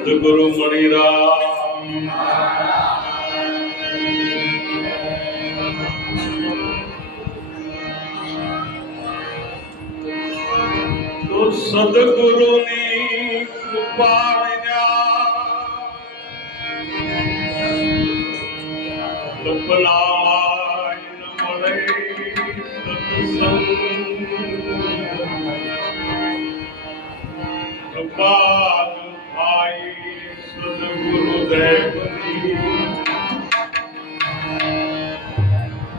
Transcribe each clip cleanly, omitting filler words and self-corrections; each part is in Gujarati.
સદગુરુ મણિરામ તો સદગુરુની કૃપા વિના કલ્પનામાં ન મળે સત્સંગ કૃપા સદગુરુદેવની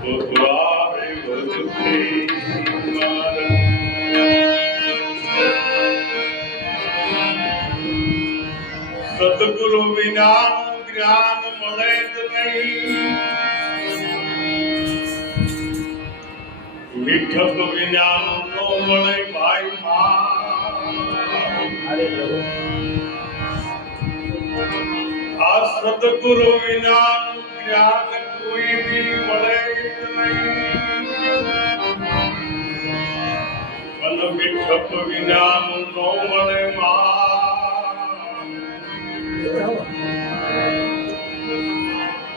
ભગવાને ભક્તિ સદગુરુ વિનાનું જ્ઞાન મળે જ નહીં, મીઠપ વિનાનું ન મળે ભાઈ આ સદગુરુ વિનાનું જ્ઞાન કોઈ દી મળે જ નહીં, અને મીઠપ વિનાનું ન મળે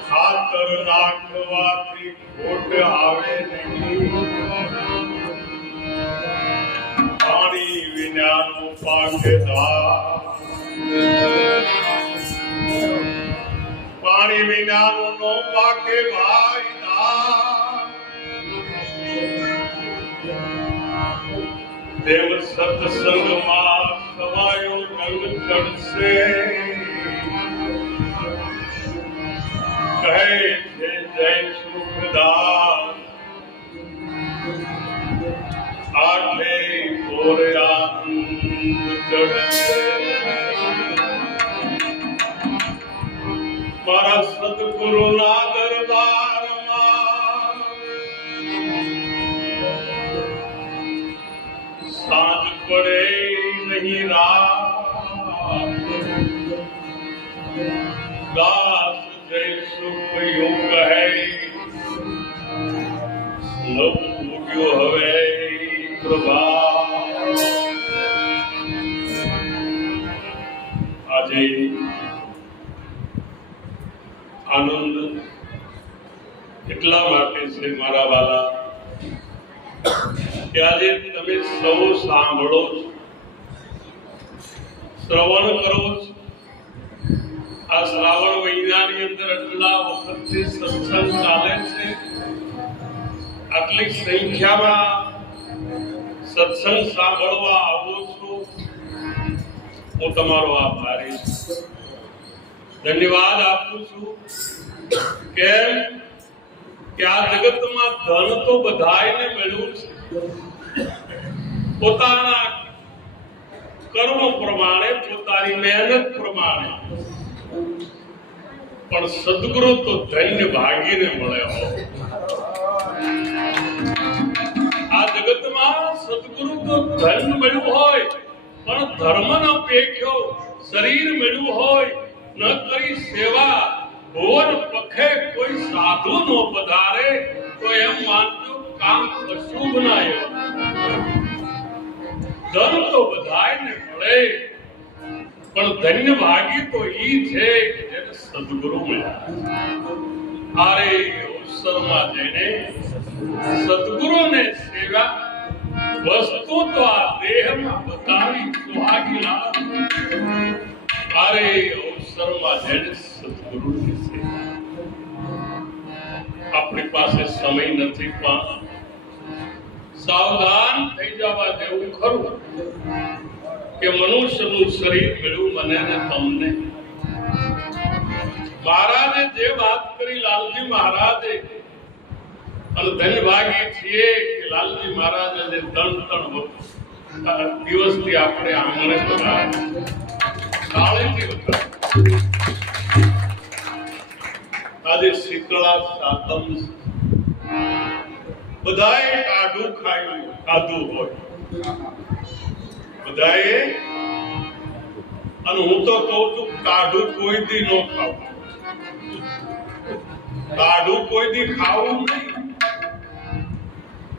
ખાતર નાખવાથી ખોટ આવે નહીં, પાણી વિનાનું પાકેદાર, પાણી વિનાનું નો પાકે ભાઈ દેવ સત્સંગમાં સમાયો રંગ ચડશે, કહે છે જય સુખદાસ આઠે પોરે ચડશે, મારા સદગુરુના દરબારમાં સાંજ પડે નહીં રાત, દાસ જય સુખ યું કહે ન પૂગ્યો હવે પ્રભા. આજે આનંદ એટલા માટે છે મારા વાલા કે આજે તમે સૌ સાંભળો છો, શ્રવણ કરો છો. આ શ્રાવણ મહિનાની અંદર આટલા વખતથી સત્સંગ ચાલે છે, આટલી સંખ્યામાં સત્સંગ સાંભળવા આવો છો, હું તમારો આભારી છું, ધન્યવાદ આપું છું. કેમ કે આ જગતમાં ધન તો બધાયને મળ્યું છે, પોતાના કર્મ પ્રમાણે, પોતાની મહેનત પ્રમાણે, પણ સદગુરુ તો ધન્ય ભાગીને મળે હો. આ જગતમાં સદગુરુ તો ધન મળ્યું હોય, પણ ધર્મ ન પેખ્યો, શરીર મળ્યું હોય, ન કરી સેવા, ભુવન પખે કોઈ સાધુ નો પધારે તો એમ માનજો કામ અશુભ ના આવ્યો. ધન તો બધાયને મળે, પણ ધન્ય ભાગી તો ઈ છે કે જેને સદગુરુ મળ્યા. આરે અવસરમાં જઈને સદગુરુને સેવા વસ્તુ તો આ દેહમાં બતાવી સુહાગીલા. આરે અવસરમાં જઈને સદગુરુની સેવા. આપણી પાસે સમય નથી, પણ સાવધાન થઈ જવા દેવું ખરું કે મનુષ્યનું શરીર મળ્યું મને ને તમને. મહારાજે જે વાત કરી, લાલજી મહારાજે, અને ધન્યભાગી છીએ કે લાલજી મહારાજે જે દંડ દિવસથી આપણે આંગણે તાળીથી હતા. આજે શીતળા સાતમ બધાએ કાઢું ખાધું હોય બધાએ. અને હું તો કહું છું કાઢું કોઈ દી ન ખાવું, કાઢું કોઈ દી ખાવું નહીં.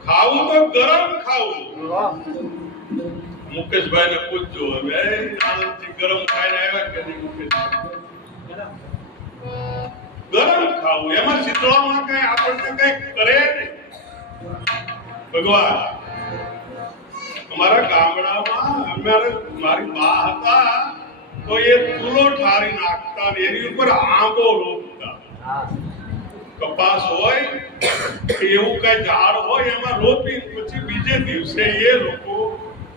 ખાવું તો ગરમ ખાવું. મુકેશભાઈ ને પૂછજો હવે આનંદથી ગરમ ખાઈને આવ્યા કે નહીં મુકેશભાઈ? ગરમ ખાવું. એમાં શીતળામાં કઈ આપણને કઈ કરે નહીં. ભગવાન અમારા ગામડામાં મારી બા હતા તો એ ચૂલો ઠારી નાખતા ને એની ઉપર આંબો રોપતા. કપાસ હોય એવું કઈ ઝાડ હોય એમાં રોપી પછી બીજે દિવસે એ લોકો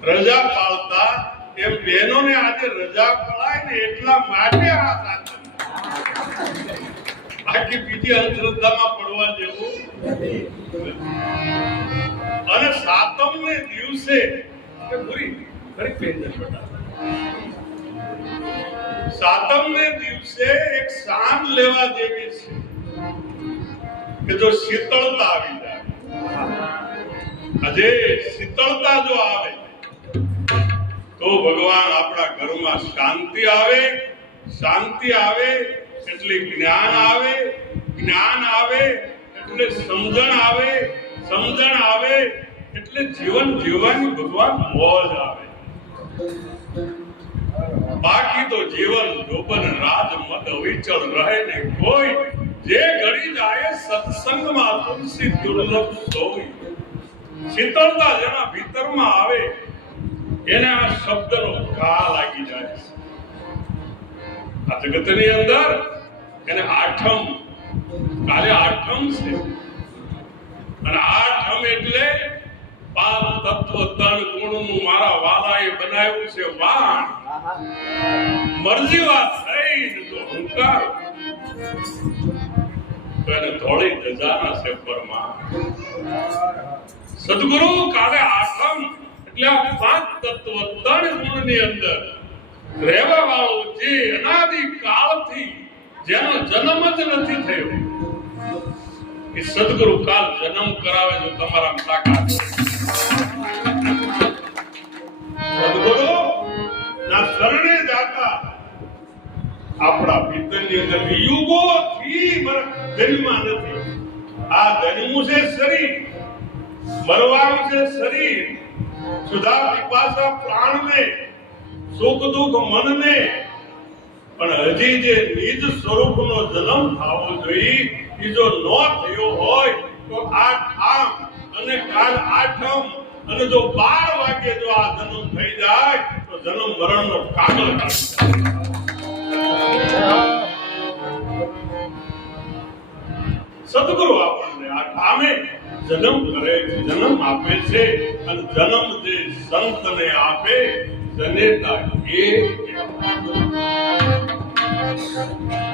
રજા પાડતા. એમ બહેનોને આજે રજા પડાય ને એટલા માટે આ સાચું, બાકી બીજી અંધશ્રદ્ધામાં પડવા જેવું. અને સાતમ ને દિવસે સાતમ ને દિવસે એક સાંજ લેવા જેવી છે કે જો શીતળતા આવી જાય. આજે શીતળતા જો આવે તો ભગવાન આપણા ઘરમાં શાંતિ આવે. શાંતિ આવે એટલે જ્ઞાન આવે. જ્ઞાન આવે એટલે સમજણ આવે. સમજણ આવે એટલે જીવન જીવવાની ભગવાન મોજ આવે. બાકી તો જીવન જોબન રાજ મત વિચળ રહે ને કોઈ. જે ઘડી જાય સત્સંગમાં તુલસી દુર્લભ સોઈ. શીતળતા જેના ભીતરમાં આવે એને આ શબ્દનો ઘા લાગી જાય છે. આ જગતની અંદર એને આઠમ, કાલે આઠમ છે. અને આઠમ એટલે પાંચ તત્વ ત્રણ ગુણનું મારા વાલાએ બનાવ્યું છે વાણ. મરજી વાત થઈ તો હુંકાર તો એને ધોળી ધજાના સેપરમાં. સદગુરુ કાલે આઠમ એટલે આ પાંચ તત્વ ત્રણ ગુણની અંદર રહેવા વાળો જે અનાદિ કાળથી જેનો જન્મ જ નથી થયો એ સદગુરુ કાલ જન્મ કરાવે જો તમારા તાકાત. સદગુરુ ના શરણે જાતા આપણા ભીતરની અંદર યુગોથી જન્મા નથી. આ જન્મું છે શરીર, મરવાનું છે શરીર. સુધા પીપાસા પ્રાણને, સુખ દુઃખ મનને. પણ હજી જે નિજ સ્વરૂપનો જન્મ થવો જોઈએ એ જો ન થયો હોય તો આ ઠામ અને કાલ આઠમ અને જો 12 વાગે જો આ જન્મ થઈ જાય તો જન્મ મરણનો કાગળ કાઢી જાય. સદગુરુ આપણને આ ઠામે જન્મ કરે છે, જન્મ આપે છે. અને જન્મ જે સંતને આપે જનેતા એ.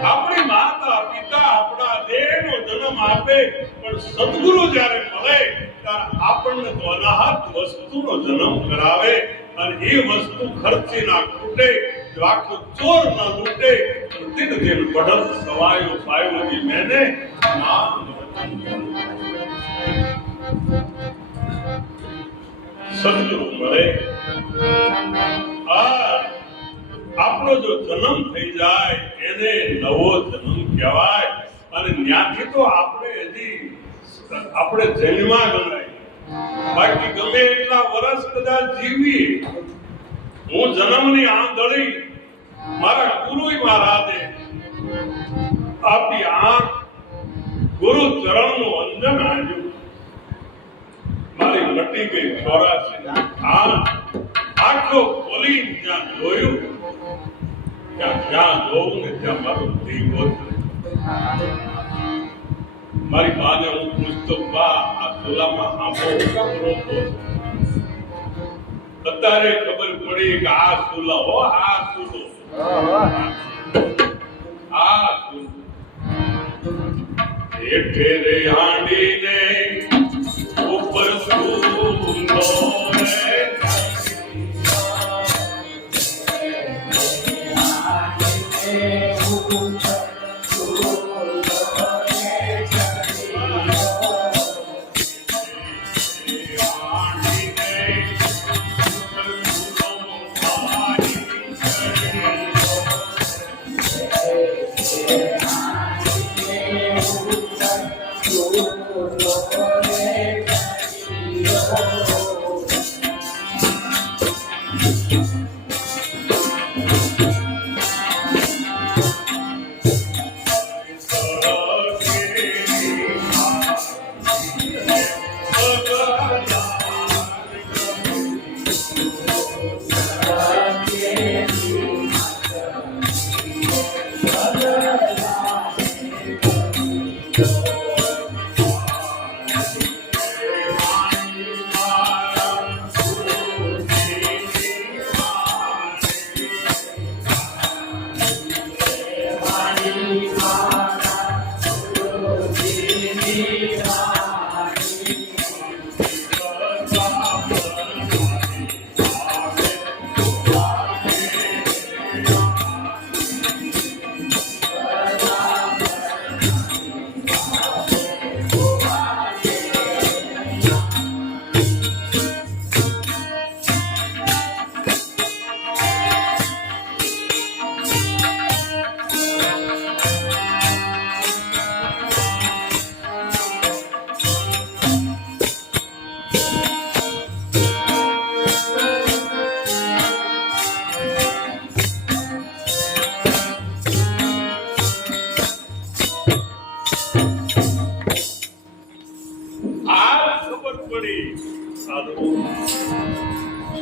આપણી માતા પિતા આપણા દેહનો જન્મ આપે પણ સદગુરુ જ્યારે મળે ત્યારે આપણને તો અનાહત વસ્તુનો જન્મ કરાવે. અને એ વસ્તુ ખર્ચી ના ખૂટે, આખો ચોર ના લૂટે. દિન દિન बढ़त સવાયો પાયો જી મેને નામ. સદગુરુ મળે આપણો જો જન્મ થઈ જાય એને નવો જન્મ કહેવાય. અને ત્યાંથી તો આપણે જન્મા ગણાય. બાકી ગમે એટલા વર્ષ કદાચ જીવીએ. હું જન્મની આંધળી મારા ગુરુ મહારાજે આપી આંખ ગુરુ ચરણનું અંજન આવ્યું. મારી મટી ગઈ 84 આંખો ખોલી જ્યાં જોયું જ્યાં જોઉં ને ત્યાં મારું દીવો. મારી બાને હું પૂછતો, બા આ ચૂલામાં આંબો કેમ રોતો? અત્યારે ખબર પડી કે આ ચૂલા હો, આ ચૂલો, આ ચૂલો. હેઠે રે હાંડીને ઉપર ચૂલો રે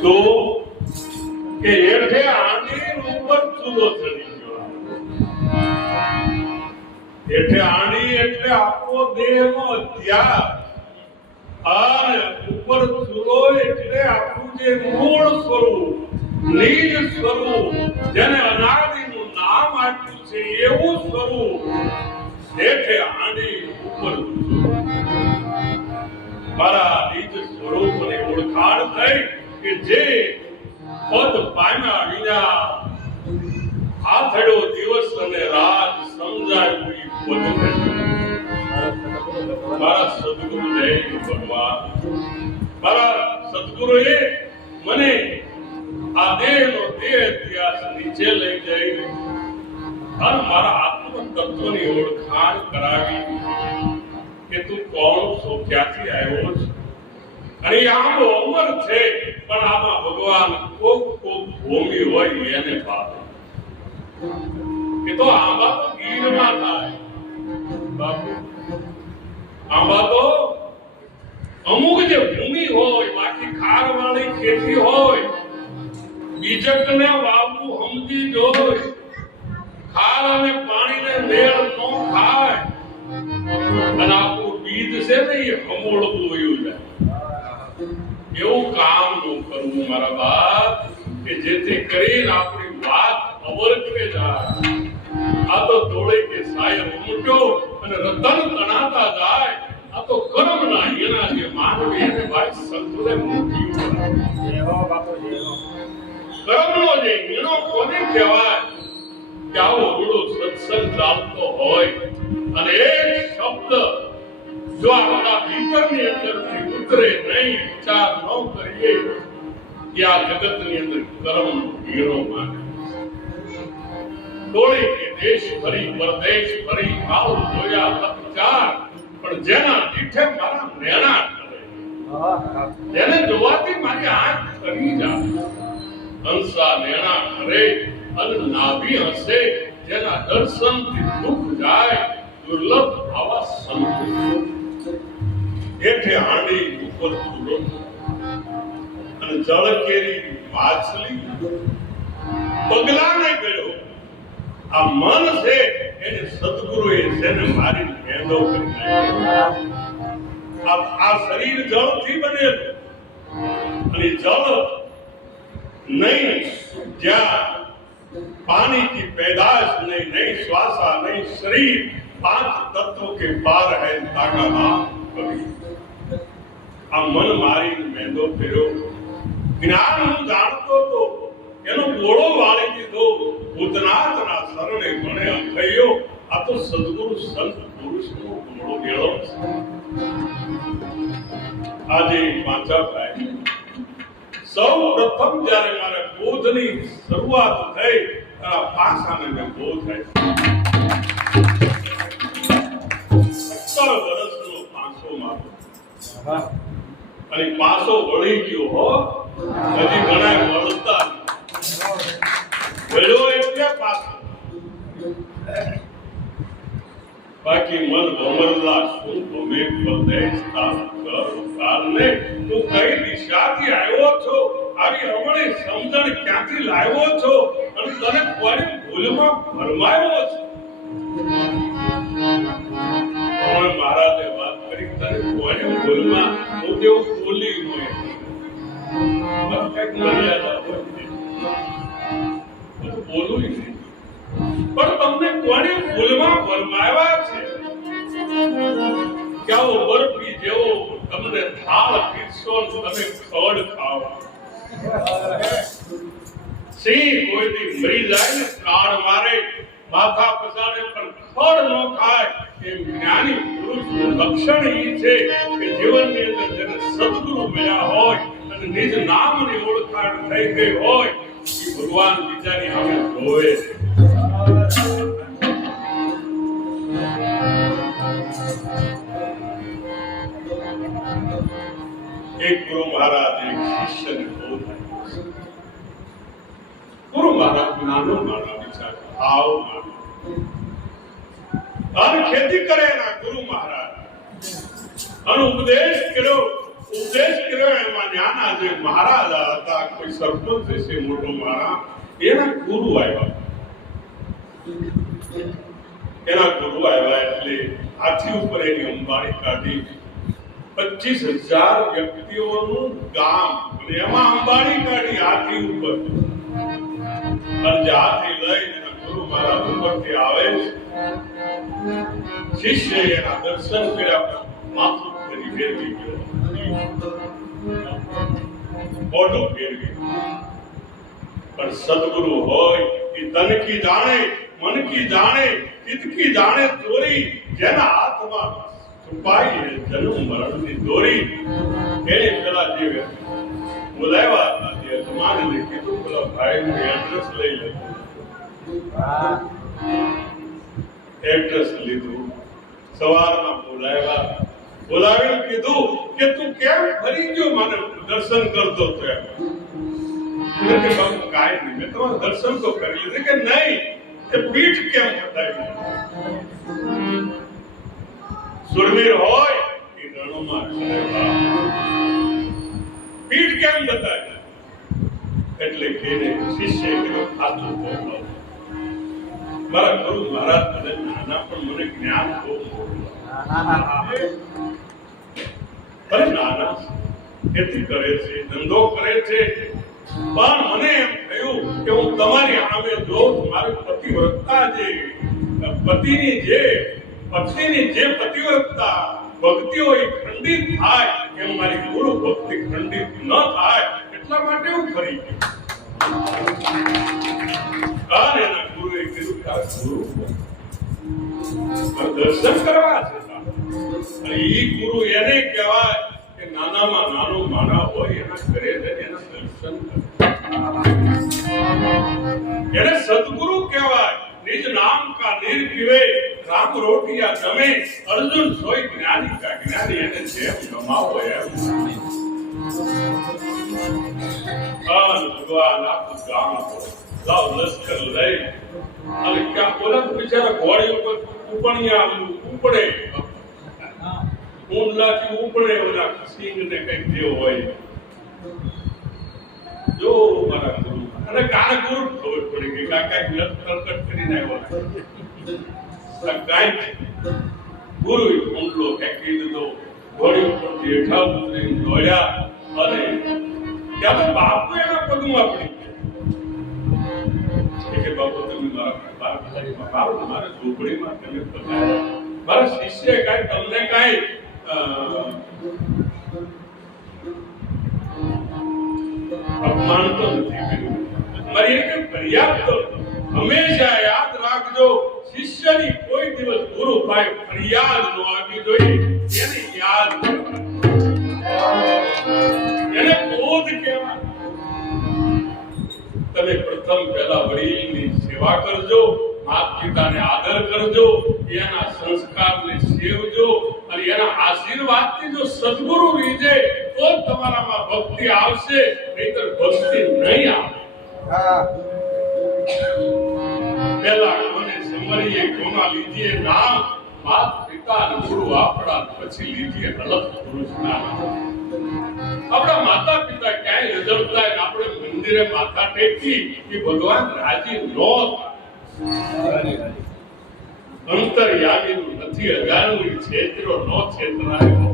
તો કે હેઠે આંડી ઉપર ચૂલો ચડી ગયો. હેઠે આંડી એટલે આપણો દેહનો ત્યાગ અને ઉપર ચૂલો એટલે આપણું જે મૂળ સ્વરૂપ નિજ સ્વરૂપ જેને અનાદિનું નામ આપ્યું છે એવું સ્વરૂપ હેઠે આંડી ઉપર ચૂલો. મારા નિજ સ્વરૂપની ઓળખાણ થઈ કે જે પદ પામ્યા વિના આથડો દિવસ અને રાત સમજાયું ઈ પદ મારા સદગુરુ જય ભગવાન. મારા સદગુરુએ મને આ દેહનો દેહ ઇતિહાસ નીચે લઈ જઈ અને મારા આત્મ તત્વની ઓળખાણ કરાવી કે તું કોણ છો, ક્યાંથી આવ્યો છે. અને આંબો અમર છે પણ આમાં ભગવાન કોક ભૂમિ હોય એને પામે. એ તો આંબા તો ગીરમાં થાય બાપુ. આંબા તો અમુક જે ભૂમિ હોય બાકી ખાર વાળી ખેતી હોય બીજકને વાવવું સમજી જોય ખાર અને પાણીને મેળ ન ખાય અને આપણું બીજ છે ને એ હમોળતું વયું જાય એવું કામ નું કરવું મારા બાપ કે જેથી કરીને આપણી વાત અવર્ગને જાય. આ તો તોડે કે સાયર ઉમટો અને રતન તણાતા જાય. આ તો કર્મના એના જે માનવી એને ભાઈ સંતુલે મૂકી કર્મનો જે હીણો કોને કહેવાય કે આવો રૂડો સત્સંગ ચાલતો હોય અને એક શબ્દ જો આપણા ભીતરની અંદરથી ઉતરે નહીં, વિચાર ન કરીએ કે આ જગતની અંદર કર્મનો હીણો માને. ડોળી કે દેશ ભરી પરદેશ ભરી કાળ જોયા લપચાર પણ જેના દીઠે મારા નેણા કરે જેને જોવાથી મારી આંખ કરી જાય. હંસા નેણા કરે અને નાભી હસે જેના દર્શનથી દુઃખ જાય. દુર્લભ આવા સંત હેઠે હાંડી ઉપર ચૂલો અને જળ કેરી માછલી પગલાને ગયો. આ મન છે એને સદગુરુએ જેને મારી ભેદો કરી નાખ્યો. આ શરીર જળથી બનેલું અને જળ નહીં જ્યાં पानी की पैदाश नहीं श्वासा नहीं शरीर 5 तत्व के पार है ताका नाम कभी. આ મન મારી મેંદો ફેર્યો. જ્ઞાન હું જાણતો તો એનો ગોળો વાળી દીધો. ભૂતનાથના શરણે મને અખયો. આ તો સદગુરુ સંત પુરુષનો ગોળો ગેળો છે. આજે પાંચા ભાઈ સૌ પ્રથમ જ્યારે મારે બોધની શરૂઆત થઈ આ પાસાને મેં બોધ થાય 17 વર્ષનો પાસો મારો અને પાસો વળી ગયો હો. હજી ઘણા વળતા બાકી મન ભમરલા શું ભમે પરદેશ તાર કર કાલને તું કઈ દિશાથી આવ્યો છો, આવી અમણે સમજણ ક્યાંથી લાવ્યો છો, અને તને કોની ભૂલમાં ફરમાયો છે? મહારાજે વાત કરી, તને કોની ભૂલમાં હું તેવું બોલી હોય મર્યાદા હોય બોલું નહીં, પણ તમને કોની ભૂલમાં ફરમાવ્યા છે? ક્યાઓ બરફી જેવો તમને થાળ પીરસો, તમે ખડ ખાઓ. સિંહ કોઈ દી મરી જાય ને પ્રાણ મારે, માથા પસાડે પણ ખડ ન ખાય. એ જ્ઞાની પુરુષનું લક્ષણ એ છે કે જીવનની અંદર જેને સદગુરુ મળ્યા હોય અને નિજ નામની ઓળખાણ થઈ ગઈ હોય, એ ભગવાન બીજાની સામે જોવે છે. એક ગુરુ મહારાજ એક શિષ્યને બહુ ગુરુ મહારાજ નાનો મારા વિચાર આવ અને ખેતી કરે ના ગુરુ મહારાજ અને ઉપદેશ કર્યો એમાં નાના જે મહારાજ હતા, કોઈ સરપંચ છે મોટો મારા, એના ગુરુ આવ્યા એટલે હાથી ઉપર એની અંબાડી કાઢી 25,000 વ્યક્તિઓનું ગામ, અને એમાં અંબાડી કાઢી હાથી ઉપર. અને જે હાથી લઈને ગુરુ મહારાજ ઉપરથી આવે છે, શિષ્ય એના દર્શન કર્યા, માથું ફેરી ફેરવી ગયો, મોઢું ફેરવી. પણ સદગુરુ હોય એ તન કી જાણે, મન કી જાણે, ચિત્ત કી જાણે ચોરી, જેના હાથમાં છુપાઈ જન્મ મરણની દોરી. એને પેલા જે બોલાવ્યા હતા તે અજમાનને કીધું, પેલા ભાઈનું એડ્રેસ લઈ લે. એડ્રેસ લીધું, સવારમાં બોલાવીને કીધું કે તું કેમ ફરી ગયો, મને દર્શન કરતો તો એમ. કાંઈ નહીં, મેં તમારું દર્શન તો કરી લીધું. કે નહીં, તે પીઠ કેમ બતાવી? સુરવીર હોય એ રણોમાં પીઠ કેમ બતાવી? એટલે કે શિષ્ય કીધું, ખાતું બોલો. મારા ગુરુ મહારાજ મને નાના, પણ મને જ્ઞાન બહુ મોટું. અરે નાના ખેતી કરે છે, ધંધો કરે છે, પણ મને એમ થયું કે હું તમારી સામે જોઉં, મારી પતિવ્રતા જે પતિની જે પતિવ્રતા ભક્તિ હોય ખંડિત થાય, એમ મારી ગુરુ ભક્તિ ખંડિત ન થાય, એટલા માટે હું ફરી ગયો. અને એના ગુરુએ કીધું કે આ ગુરુ દર્શન કરવા છે. અને એ ગુરુ એને કહેવાય કે નાનામાં નાનો માનવ હોય એના ઘરે જઈને એના દર્શન કરે, એને સદગુરુ કહેવાય. નિજ નામ કા નીર પીવે, રામ રોટિયા જમે, અર્જુન સોય જ્ઞાની કા જ્ઞાની. એને જેમ જમાવો એમ ભગવાન આખું ગામ લાવ લશ્કર લઈ અને ક્યાં બોલા તો બિચારા ઘોડી ઉપર ઉપણિયા ઉપડે, ઊંડલાથી ઉપડે, ઓલા સિંહ ને કઈક દેવ હોય. જો મારા ગુરુ અને કાને ગુરુ ખબર પડી ગઈ કે કઈક નટકટ કરીને આવ્યો. કાંઈ ગુરુ ઊંડલો ફેંકી દીધો, ઘોડી ઉપરથી હેઠા ઉતરીને દોડ્યા, અને ત્યાં બાપુ એના પગમાં પડી ગયા કે બાપુ તમે મારા ઝૂંપડીમાં તમે પધાર્યા, મારા શિષ્ય કાંઈ તમને કાંઈ અપમાન તો નથી કર્યું, મારી એક પર્યાપ્ત. હંમેશા યાદ રાખજો, શિષ્યની કોઈ દિવસ ગુરુ ભાઈ ફરિયાદ ન આવી જોઈએ. એને યાદ એને બોધ કહેવાય. તમે પ્રથમ પહેલા વડીલની સેવા કરજો, માતા પિતાને આદર કરજો, એના સંસ્કારને સેવજો, અને એના આશીર્વાદથી જો સદગુરુ રીજે તો તમારામાં ભક્તિ આવશે, નહીતર ભક્તિ નહીં આવે. પેલા મને સમરીએ કોના લીજીએ નામ, માત પિતા અને ગુરુ આપણા પછી લીધી અલગ પુરુષના આપણા માતા પિતા ક્યાંય રજળતા ને આપણે મંદિરે માથા ટેકી કે ભગવાન રાજી ન થાય. અંતર્યામીનું નથી અજાણ્યું છેતરો ન છેતરાયો.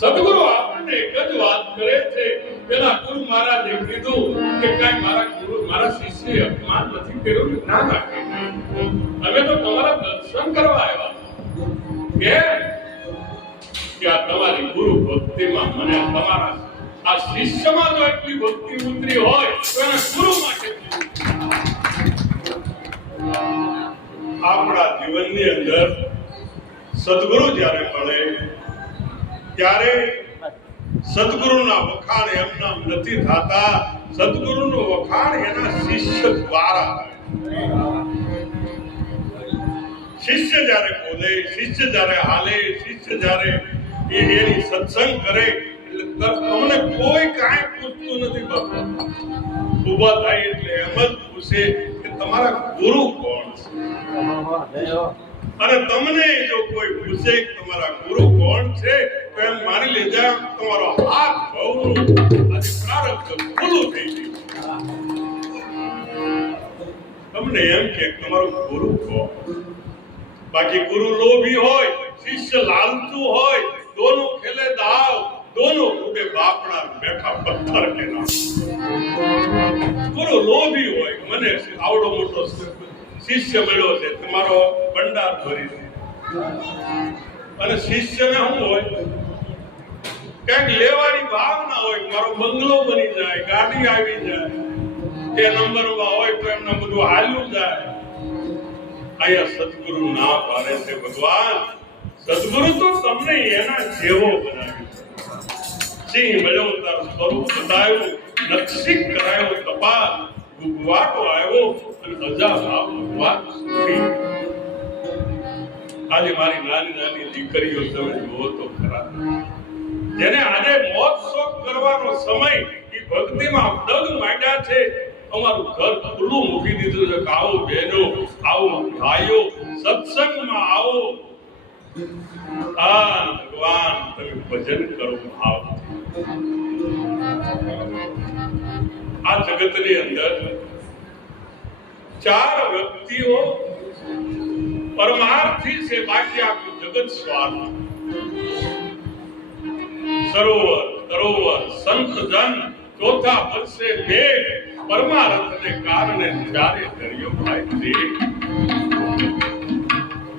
સદગુરુ આપણને એક જ વાત કરે છે. પેલા ગુરુ મહારાજે કીધું કે કાંઈ મારા ગુરુ મારા શિષ્યએ અપમાન નથી કર્યું ના રાખે. અમે તો તમારા દર્શન કરવા આવ્યા કે આ તમારી ગુરુ ભક્તિમાં મને તમારા આ શિષ્યમાં જો એટલી ભક્તિ ઉતરી હોય તો એના ગુરુમાં કેટલી. આપણા જીવનની અંદર સદગુરુ જ્યારે મળે ત્યારે સદગુરુના વખાણ એમના નથી થતા. સદગુરુનું વખાણ એના શિષ્ય દ્વારા થાય. શિષ્ય જ્યારે બોલે, શિષ્ય જ્યારે હાલે, શિષ્ય જ્યારે એની સત્સંગ કરે એટલે તમને કોઈ કાંઈ પૂછતું નથી. બાપા ઉભા થાય એટલે એમ જ પૂછે કે તમારા ગુરુ કોણ છે. અને તમને જો કોઈ પૂછે કે તમારા ગુરુ કોણ છે તો એમ માની લેજો તમારો હાથ ભવનું આજે પ્રારબ્ધ ખુલ્લું થઈ ગયું. તમને એમ કે તમારો ગુરુ કોણ. બાકી ગુરુ લોભી હોય, શિષ્ય લાલચુ હોય, દોનો ખેલે દાવ, દોનો ઉડે બાપડા બેઠા પથ્થર કે નામ. ગુરુ લોભી હોય, મને આવડો મોટો શિષ્ય મળ્યો છે, તમારો ભંડાર ભરી છે. અને શિષ્યને શું હોય કંઈક લેવાની ભાવના હોય, મારો બંગલો બની જાય, ગાડી આવી જાય, તે નંબરમાં હોય તો એમને બધું હાલ્યું જાય. અહીંયા સદગુરુ ના પાડે છે. ભગવાન સદગુરુ તો તમને એના જેવો બનાવ્યો. સિંહ મળ્યો તારું સ્વરૂપ બતાવ્યું, નક્ષિક કરાયો તપાસ, ગુગવાટો આવ્યો અને અજા ભાવ ભગવાન સુખી. આજે મારી નાની નાની દીકરીઓ તમે જુઓ તો ખરા, જેને આજે મોજ શોખ કરવાનો સમય એ ભક્તિમાં દગ માંડ્યા છે. અમારું ઘર ખુલ્લું મૂકી દીધું છે કે આવો બહેનો, આવો ભાઈઓ, સત્સંગમાં આવો. આ ભગવાન તમે ભજન કરો ભાવ. આ જગતની અંદર ચાર વ્યક્તિઓ પરમાર્થી છે, બાકી આખું જગત સ્વાર્થ. સરોવર તરોવર સંત જન, ચોથા વર્ષે મેઘ, પરમાર્થને કારણે ચારે દરિયો ભાઈ દે.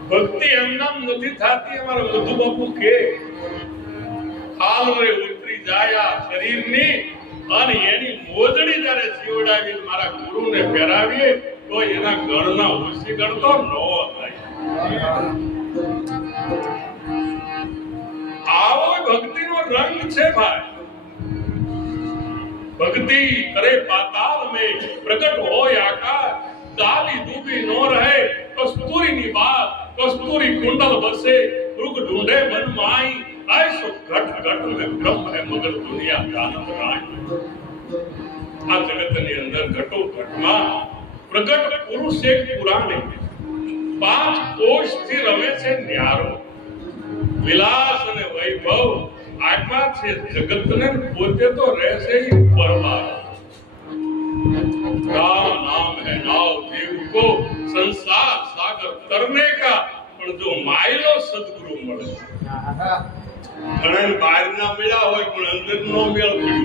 ભક્તિ એમનામ નથી થતી. અમારા મધુ બાપુ કે હાલવે ઉતરી જાય આ શરીરની અને એની મોજડી જ્યારે સીવડાવી મારા ગુરુને પહેરાવીએ તો એના ગણના ઓછી ગણતો ન થાય. આવો ભક્તિનો રંગ છે ભાઈ. भक्ति करे पाताल में प्रकट हो आकाश, डाली डूबी नो रहे कस्तूरी ની બાત, कस्तूरी कुंडल बसे, रुक ढूंढे मन माई, ऐसो घट घट में ब्रह्म है मगर दुनिया जानत राय. આ જગતની અંદર ઘટો ઘટમાં પ્રગટ પુરુષ એક પુરાણે 5 કોષથી રમે છે ન્યારો. વિલાસ અને વૈભવ આત્મા છે જગતને, પોતે તો રહેશે ही परवार. राम नाम है नाव देव को संसार सागर तरने का, પણ જો માયલો સદગુરુ મળે. ઘણા બહાર ના મળ્યા હોય પણ અંદર નો મેળ પડ્યો.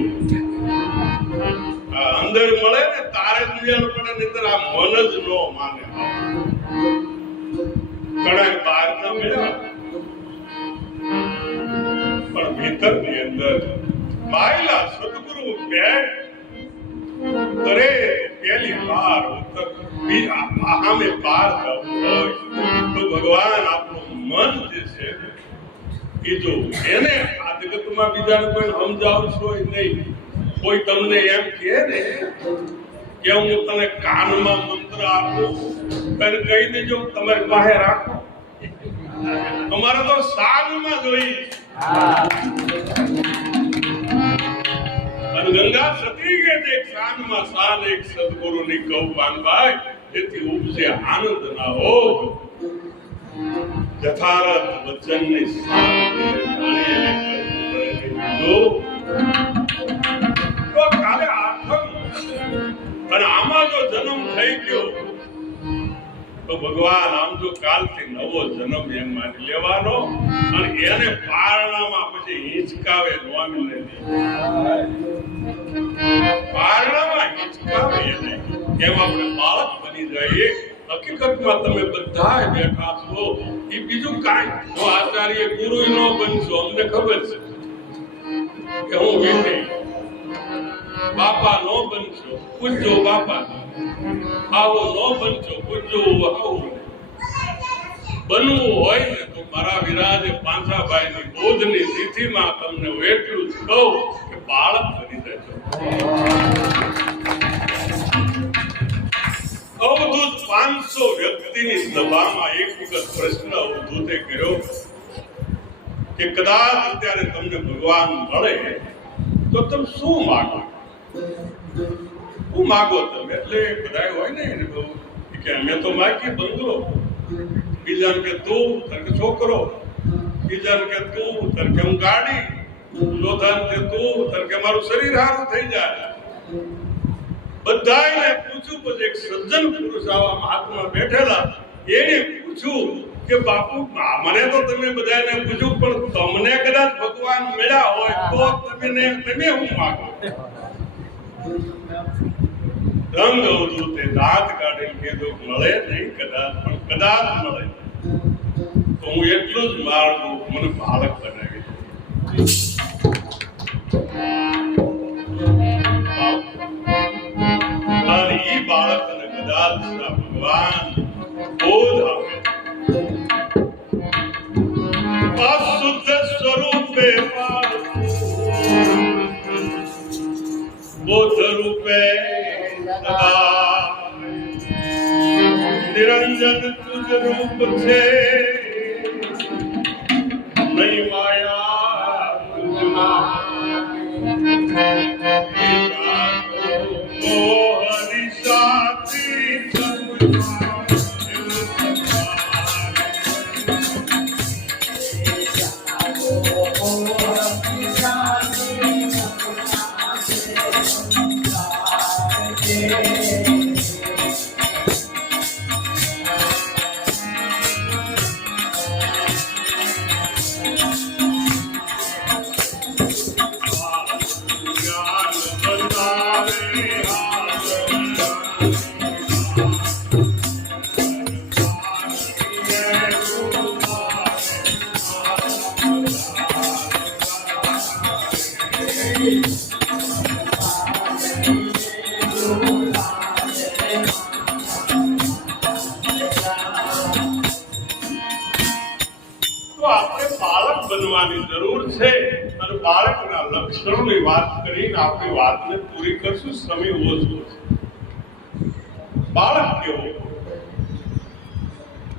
અંદર મળે ને તારે જ મેળ પડે, નહીતર આ મન જ નો માને. ઘણા બહાર ના મળ્યા પણ ભીતરની અંદર માયલા સદગુરુ બેઠ કરે. પેલી વાર આમે પાર જવું હોય તો ભગવાન આપણું મન જે છે એ જો એને આ જગતમાં બીજાને કોઈ સમજાવશો નહીં. કોઈ તમને એમ કહે ને કે હું તને કાનમાં મંત્ર આપું તને કહી દેજો તમારી પાસે રાખો. અમારે તો સાગમાં જોઈ અને ગંગા સતી કે એક સાગમાં સાન એક સદગુરુ ની કહું પાનભાઈ તેથી ઉપજે આનંદના ઓઘ યથાર્થ વચનની શાંતિને જાણીને કરવું તો કાલે આઠમ અને આમાં જો જન્મ થઈ ગયો તો ભગવાન આમ જો કાલથી નવો જન્મ એમ માની લેવાનો અને એને પારણામાં પછી હિંચકાવે નોમી નથી પારણામાં હિંચકાવે એને એમ આપણે બાળક બની જઈએ હકીકતમાં તમે બધા બેઠા છો એ બીજું કાંઈ જો આચાર્ય ગુરુ નો બનશો અમને ખબર છે કે હું વિજય બાપા નો બનશો પૂજ્યો બાપા આવો નો બનશો પૂજ્યો આવો બનવું હોય ને તો મારા વિરાજે પાંચાભાઈની બોધની તિથિમાં તમને હું એટલું જ કહું કે બાળક બની જજો અવધૂત 500 વ્યક્તિની સભામાં એક વખત પ્રશ્ન અવધૂતે કર્યો કે કદાચ અત્યારે તમને ભગવાન મળે તો તમે શું માંગો શું માંગો તમે એટલે બધાય હોય ને એને બહુ કે અમે તો માગીએ બંગલો બીજાને કે તું તાર કે છોકરો બીજાને કે તું તાર કે હું ગાડી ચોથાને કે તું તાર કે મારું શરીર સારું થઈ જાય બધાને પૂછ્યું પછી એક સજ્જન પુરુષ આવા મહાત્મા બેઠેલા એને પૂછ્યું કે બાપુ મને તો તમે બધાને પૂછ્યું પણ તમને કદાચ ભગવાન મળ્યા હોય તો તમે શું માંગો રંગ અવધૂતે દાંત કાઢીને કીધું મળે નહીં કદાચ પણ કદાચ મળે તો હું એટલું જ મારું મને બાળક બનાવી અને એ બાળકને કદાચ ભગવાન બોધ આપે અશુદ્ધ સ્વરૂપે બોધ રૂપે નિરંજન તુજ રૂપ છે નહીં માયા હરી સાથી બનવાની જરૂર છે અને બાળકના લક્ષણોની વાત કરીને આપણી વાતને પૂરી કરશું સમય ઓછો છે બાળક કેવો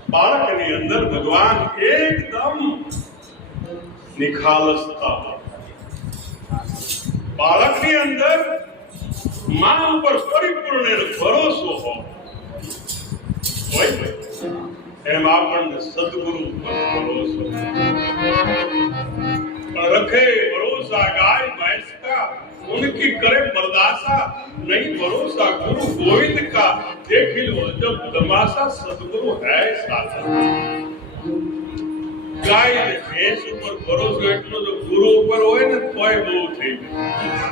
બાળકની અંદર ભગવાન એકદમ નિખાલસતા બાળકની અંદર માં ઉપર પરિપૂર્ણ ભરોસો હોય એમ આપણને સદગુરુ પર ભરોસો रखे भरोसा गाय भैंस का उनकी करे बर्दासा नहीं भरोसा गुरु गोविंद का देख लो जब तमाशा सदगुरु है साथ गाय ने भैंस ઉપર ભરોસો એટલો જો ગુરુ ઉપર હોય ને તોય બહુ થઈ જાય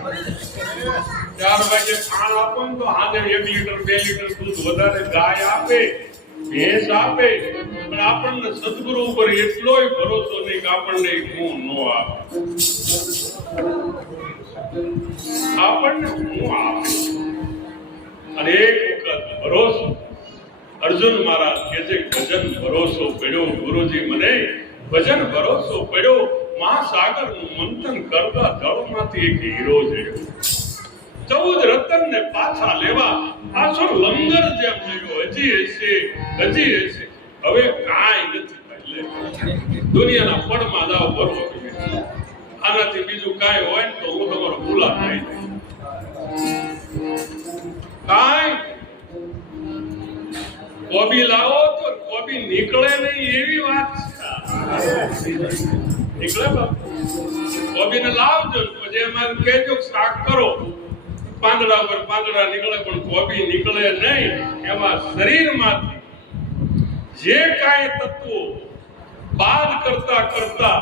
4 વાગે ખાણ આપો તો હાજે 1 લીટર 2 લીટર દૂધ વધારે ગાય આપે ભેંસ આપે પણ આપણને સદગુરુ ઉપર એટલોય ભરોસો નહીં કે આપણને હું નો આપે આપણને હું આપે અને એક વખત ભરોસો અર્જુન મહારાજ કે છે ભજન ભરોસો પડ્યો ગુરુજી મને ભજન ભરોસો પડ્યો મહાસાગર નું મંથન કરતા જળમાંથી એક હીરો જડ્યો 14 રતન ને પાછા લેવા પાછો લંગર જેમ લયો હજી હશે હવે કાઈ નથી એટલે દુનિયાના પડમાં જાવ ભરવો આનાથી બીજું કાઈ હોય ને તો હું તમારો ભૂલા થઈ જાય કાઈ કોબી લાવો તો કોબી નીકળે નહીં એવી વાત છે. નીકળે બાપુ કોબીને લાવજો પછી એમાં કહેજો શાક કરો, પાંદડા પર પાંદડા નીકળે પણ કોબી નીકળે નહીં. એમાં શરીરમાંથી જે કાંઈ તત્વો બાદ કરતા કરતા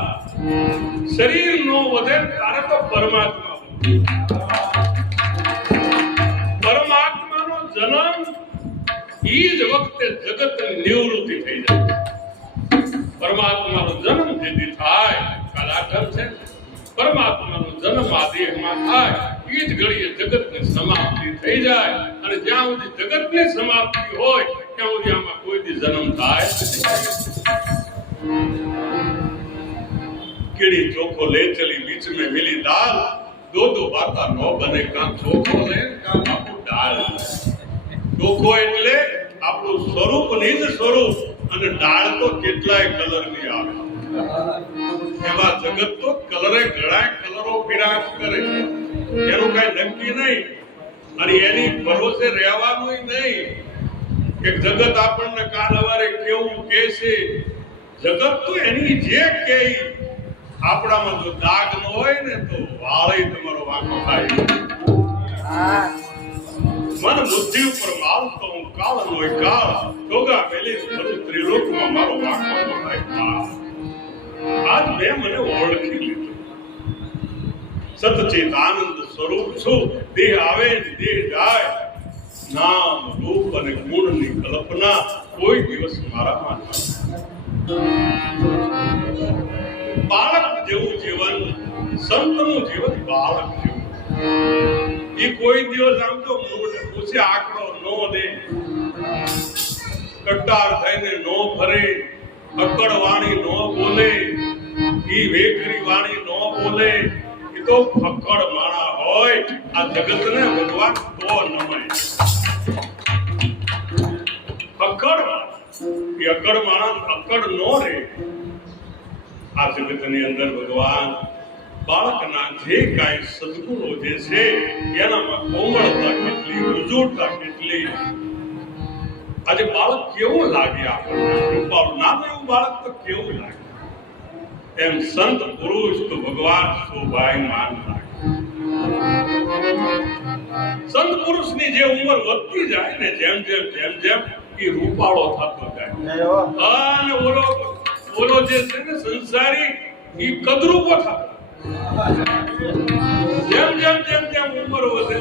શરીર નો વધે ત્યારે તો પરમાત્માનો જન્મ ઈ જ વખતે જગતની નિવૃત્તિ થઈ જાય. પરમાત્માનો જન્મ જેથી થાય કાલ આઠમ છે, પરમાત્માનો જન્મ આ દેહમાં થાય ઈ જ ઘડીએ જગતની સમાપ્તિ થઈ જાય. અને જ્યાં સુધી જગતની સમાપ્તિ હોય ત્યાં સુધી આમાં કોઈ દી જન્મ થાય. कीड़ी चोखो ले चली बीच में मिली दाल, दो दो बाता नो बने कां चोखो ले कां बापू डाल. चोखो એટલે આપણું સ્વરૂપ નિજ સ્વરૂપ અને ડાળ તો કેટલાય કલર ની આવે. એમાં જગત તો કલરે ઘણા કલરો ફિરાશ કરે, એનું કઈ નક્કી નહીં અને એની ભરોસે રહેવાનું નહીં કે જગત આપણને કાનવારે કેવું કહેશે. જગત તો એની જે કહે આપણામાં જો દાગ ન હોય ને તો વાળે તમારો વાંકો થાય. મન બુદ્ધિ ઉપર માલતો હું કાળ હોય કાળ, જોગા મેલી બધું ત્રિલોકમાં મારો વાંકો થાય. આજ મેં મને ઓળખી લીધું, સતચિત આનંદ સ્વરૂપ છું. દેહ આવે દેહ જાય, નામ રૂપ અને ગુણની કલ્પના કોઈ દિવસ મારામાં નથી. બાળક જેવું જીવન, સંતનું જીવન બાળક જેવું. એ કોઈ દિવસ આમ તો પૂછે આંકડો નો દે, કટ્ટાર થઈને નો ફરે, અકડ વાણી નો બોલે, ઈ વેકરી વાણી નો બોલે. એ તો ફકડ માણા હોય. આ જગતને ભગવાન તો નમાય. ફકડ એ અકડ માણા અકડ નો રે. આ જગતની અંદર ભગવાન બાળકના જે કાંઈ સદગુણો જે છે એનામાં કોમળતા કેટલી, રુજુતા કેટલી. આજે બાળક કેવું લાગે આપણને, રૂપાળું નામ એવું બાળક તો કેવું લાગે. એમ સંત પુરુષ તો ભગવાન શોભાયમાન લાગે. સંત પુરુષની જે ઉંમર વધતી જાય ને જેમ જેમ જેમ જેમ એ રૂપાળો થતો જાય. અને ઓલો જે છે ને સંસારી એ કદરૂપો થતો. જેમ જેમ જેમ જેમ ઉંમર વધે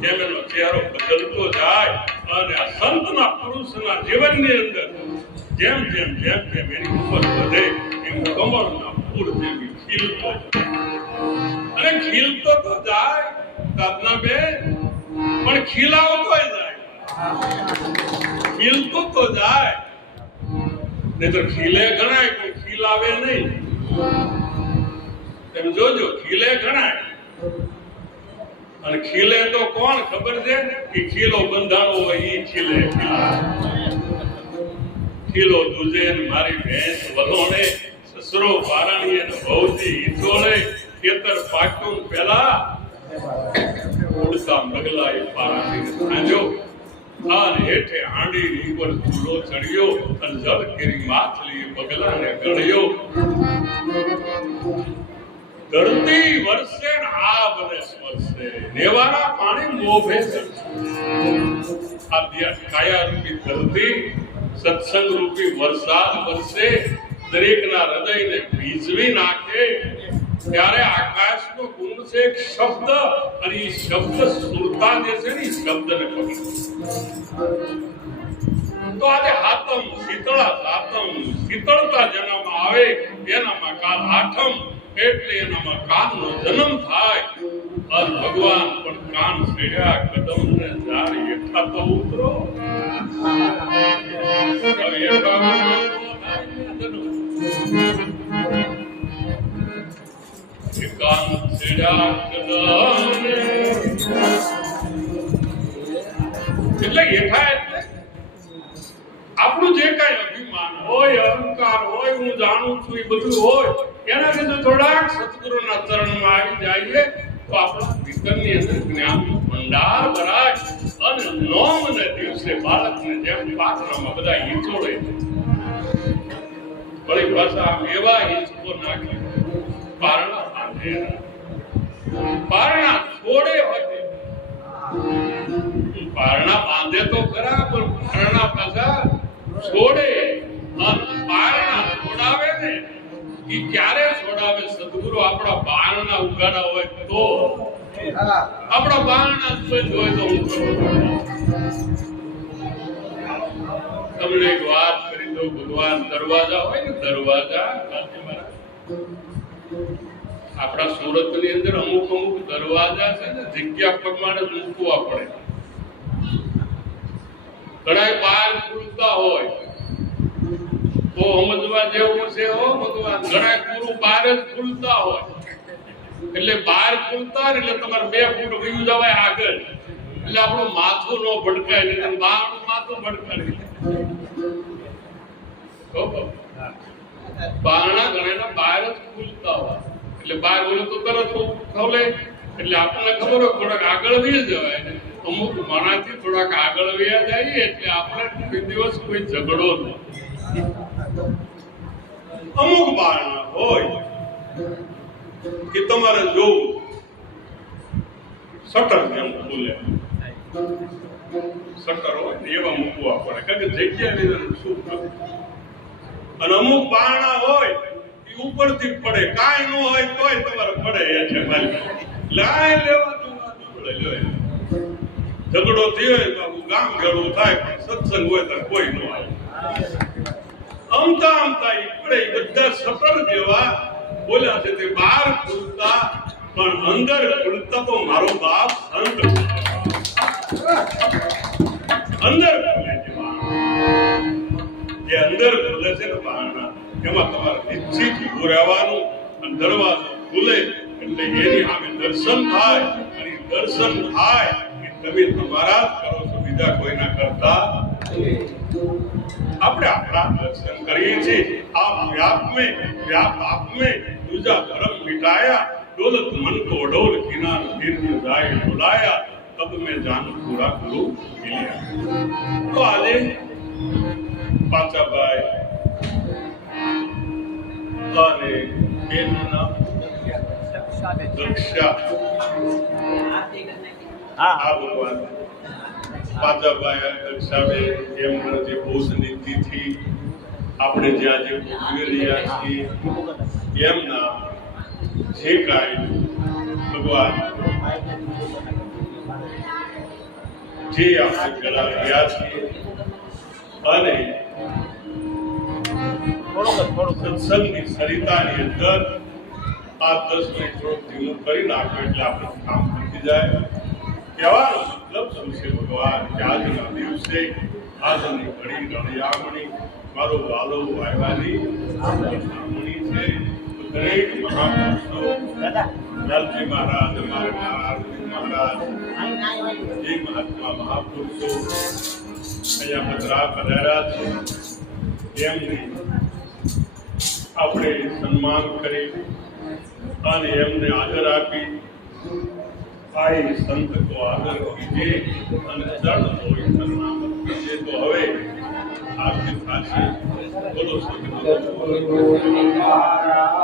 જેમ એનો ચહેરો બદલતો જાય. અને આ સંતના પુરુષના જીવનની અંદર જેમ જેમ જેમ જેમ એની ઉંમર વધે એમ કમળના ફૂલ જેવી ખીલતો અને ખીલતો તો જાય સાધના બેન, પણ ખીલાવતો જાય. ખીલતો તો જાય નહીં તો ખીલે ગણાય પણ ખીલાવે નહીં. એમ જોજો, ખીલે ગણાય અને ખીલે તો કોણ ખબર છે કે ખીલો બંધાણો હોય ઈ ખીલે. ખીલો દુજે મારી ભેંસ વલોણે, સસરો પારણીએ ને ભૌજી ઈચોળે. ખેતર પાક્યું પેલા ઉડતા મગલા એ પારાણીને સાંજો. અને હેઠે હાંડી ઉપર ચૂલો ચડ્યો અને જળ કેરી માછલી પગલાને ગળ્યો. ધરતી વર્ષે આ બને સ્પર્શે, નેવાના પાણી મોભે આ કાયા રૂપી ધરતી સત્સંગ રૂપી વરસાદ વરસે, દરેકના હૃદયને ભીજવી નાખે. ત્યારે આકાશનો ગુણ છે એક શબ્દ, અને એ શબ્દ સુરતા જે છે ને એ શબ્દને પકડે. તો આજે હાતમ શીતળા સાતમ, શીતળતા જન્મ આવે એનામાં કાલ આઠમ, એટલે એનામાં કાનનો જન્મ થાય. અને ભગવાન પણ કાન છેડ્યા કદમ ને ઝાડ હેઠા તો ઉતરો. કાન છેડ્યા કદમ એટલે હેઠા એટલે આપણું જે કાંઈ અભિમાન હોય, અહંકાર હોય, હું જાણું છું એ બધું હોય, એનાથી જો થોડાક સદગુરુના ચરણમાં આવી જઈએ તો આપણા ભીતરની અંદર જ્ઞાનનો ભંડાર ભરાય. અને નોમને દિવસે બાળકને જેમ પાત્રમાં બધા હિંચોળે વળી પાછા એવા હિંચકો નાખી પારણા બાંધે પારણા છોડે હોતે પારણા બાંધે તો ખરા પણ પારણા પાછા છોડે પારણા છોડાવે ને એ ક્યારે છોડાવે સદગુરુ આપણા બારણા ઉગાડા હોય તો આપણા બારણા હોય તો હું તમને એક વાત કરી દઉં ભગવાન દરવાજા હોય ને દરવાજા આપણા સુરત ની અંદર અમુક દરવાજા છે ને જગ્યા પ્રમાણે મૂકવા પડે ઘણા બહાર ખુલતા હોય તો સમજવા જેવું છે હો ભગવાન ઘણા પૂરું બહાર જ ખુલતા હોય એટલે બહાર ખુલતા એટલે તમારે 2 ફૂટ વયું જવાય આગળ એટલે આપણું માથું નો ભડકાય નહીં બહારનું માથું ભડકાય બારણા ઘણા બહાર જ ખુલતા હોય એટલે બહાર બોલે તો તરત ખોલે એટલે આપણને ખબર હોય થોડાક આગળ વહી જવાય અમુક માણાથી થોડાક આગળ વહ્યા જઈએ એટલે આપણે કોઈ દિવસ કોઈ ઝઘડો ન અમુક બારણા હોય કે તમારે જોવું શટર કેમ ખુલે શટર હોય ને એવા મૂકવા પડે કારણ કે જગ્યા વિના શું અને અમુક બારણા હોય એ ઉપરથી પડે કાંઈ ન હોય તોય તમારે પડે એ છે મારી લાઈ લેવાનું પડે ઝઘડો થયો તો ગામ ભેળું થાય પણ સત્સંગ હોય તો કોઈ ન આવે અમતા એ પડે બધા શટર જેવા બોલ્યા છે તે બહાર ખુલતા પણ અંદર ખુલતા તો મારો બાપ સંત અંદર ખુલે જે અંદર ખુલે છે ને બહારના એમાં તમારે નિશ્ચિત ઉભું રહેવાનું અને દરવાજો ખુલે એટલે એની સામે દર્શન થાય અને દર્શન થાય કે તમે તમારા જ કરો છો બીજા કોઈના કરતા આપણે આપણા દર્શન કરીએ છીએ आप आप में दूजा धर्म मिटाया दौलत मन को डोल किनार गिर जाए डुलाया तब मैं जान पूरा गुरु मिलिया तो आजे पाचा भाई અને એનું નામ દક્ષા આ ભગવાન પાચાભાઈ દક્ષાબેન એમના જે ભોજની તિથિ આપણે જ્યાં જે ભોગવી રહ્યા છીએ એમના જે કાંઈ ભગવાન જે આપણે ગળા રહ્યા છીએ અને સત્સંગની સરિતાની અંદર આ 10 મિનિટ થોડુંક ધીમું કરી નાખો એટલે આપણું કામ પતી જાય કહેવાનો મતલબ શું છે ભગવાન કે આજના દિવસે આજની ઘડી રળિયામણી મારો વાલો આવ્યાની આમણી છે દરેક મહાપુરુષો લાલજી મહારાજ મહારાજ જે મહાત્મા મહાપુરુષો અહીંયા પધરા પધાર્યા છે એમની આપણે સન્માન કરી અને એમને આદર આપી ભાઈ સંત કો આદર કીજે અને ચરણ હોય સન્માન કીજે તો હવે આરતી થશે બોલો સદગુરુ મહારાજ